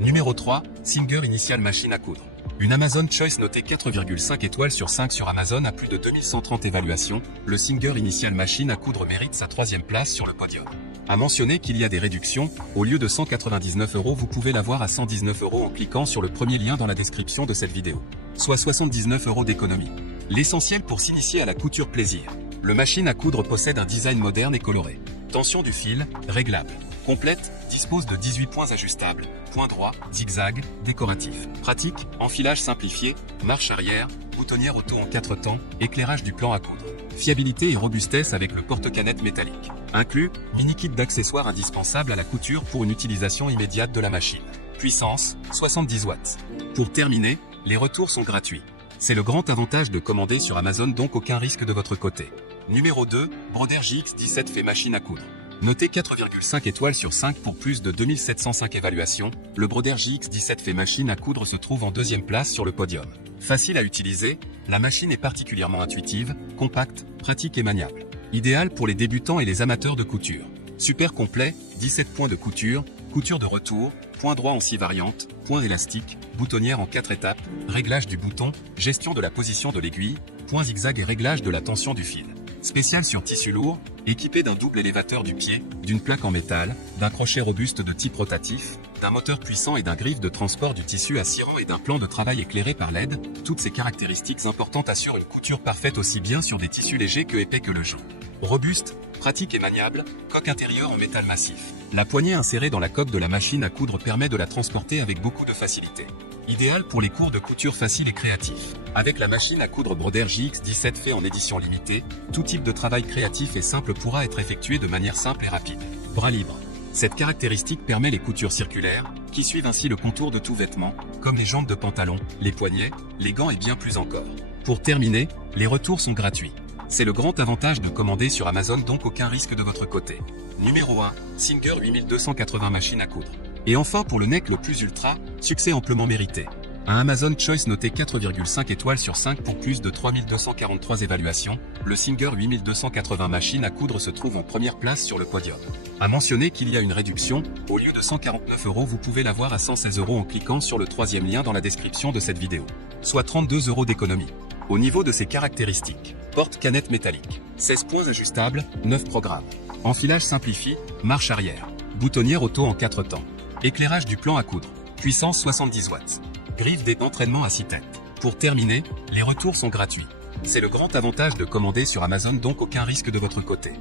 Numéro 3, Singer Initial Machine à coudre. Une Amazon Choice notée 4,5 étoiles sur 5 sur Amazon à plus de 2130 évaluations, le Singer Initial Machine à coudre mérite sa 3e place sur le podium. À mentionner qu'il y a des réductions, au lieu de 199 €, vous pouvez l'avoir à 119 € en cliquant sur le premier lien dans la description de cette vidéo. Soit 79 € d'économie. L'essentiel pour s'initier à la couture plaisir. Le machine à coudre possède un design moderne et coloré. Tension du fil, réglable. Complète, dispose de 18 points ajustables, point droit, zigzag, décoratif. Pratique, enfilage simplifié, marche arrière, boutonnière auto en 4 temps, éclairage du plan à coudre. Fiabilité et robustesse avec le porte-canette métallique. Inclus, mini kit d'accessoires indispensable à la couture pour une utilisation immédiate de la machine. Puissance, 70 watts. Pour terminer, les retours sont gratuits. C'est le grand avantage de commander sur Amazon, donc aucun risque de votre côté. Numéro 2, Brother JX17 fait machine à coudre. Noté 4,5 étoiles sur 5 pour plus de 2705 évaluations, le Brother JX17 fait machine à coudre se trouve en 2e place sur le podium. Facile à utiliser, la machine est particulièrement intuitive, compacte, pratique et maniable. Idéal pour les débutants et les amateurs de couture. Super complet, 17 points de couture, couture de retour, point droit en 6 variantes, point élastique, boutonnière en 4 étapes, réglage du bouton, gestion de la position de l'aiguille, point zigzag et réglage de la tension du fil. Spécial sur tissu lourd, équipé d'un double élévateur du pied, d'une plaque en métal, d'un crochet robuste de type rotatif, d'un moteur puissant et d'un griffe de transport du tissu à 6 rangs et d'un plan de travail éclairé par LED, toutes ces caractéristiques importantes assurent une couture parfaite aussi bien sur des tissus légers que épais que le joug. Robuste, pratique et maniable, coque intérieure en métal massif. La poignée insérée dans la coque de la machine à coudre permet de la transporter avec beaucoup de facilité. Idéal pour les cours de couture faciles et créatifs. Avec la machine à coudre Brother JX17 fait en édition limitée, tout type de travail créatif et simple pourra être effectué de manière simple et rapide. Bras libre. Cette caractéristique permet les coutures circulaires, qui suivent ainsi le contour de tout vêtement, comme les jambes de pantalon, les poignets, les gants et bien plus encore. Pour terminer, les retours sont gratuits. C'est le grand avantage de commander sur Amazon, donc aucun risque de votre côté. Numéro 1, Singer 8280 machine à coudre. Et enfin pour le neck le plus ultra, succès amplement mérité. Un Amazon Choice noté 4,5 étoiles sur 5 pour plus de 3243 évaluations, le Singer 8280 machine à coudre se trouve en 1re place sur le podium. À mentionner qu'il y a une réduction, au lieu de 149 €, vous pouvez l'avoir à 116 € en cliquant sur le 3e lien dans la description de cette vidéo. Soit 32 € d'économie. Au niveau de ses caractéristiques, porte-canette métallique, 16 points ajustables, 9 programmes. Enfilage simplifié, marche arrière, boutonnière auto en 4 temps. Éclairage du plan à coudre, puissance 70 watts. Griffe d'entraînement à 6 têtes. Pour terminer, les retours sont gratuits. C'est le grand avantage de commander sur Amazon, donc aucun risque de votre côté.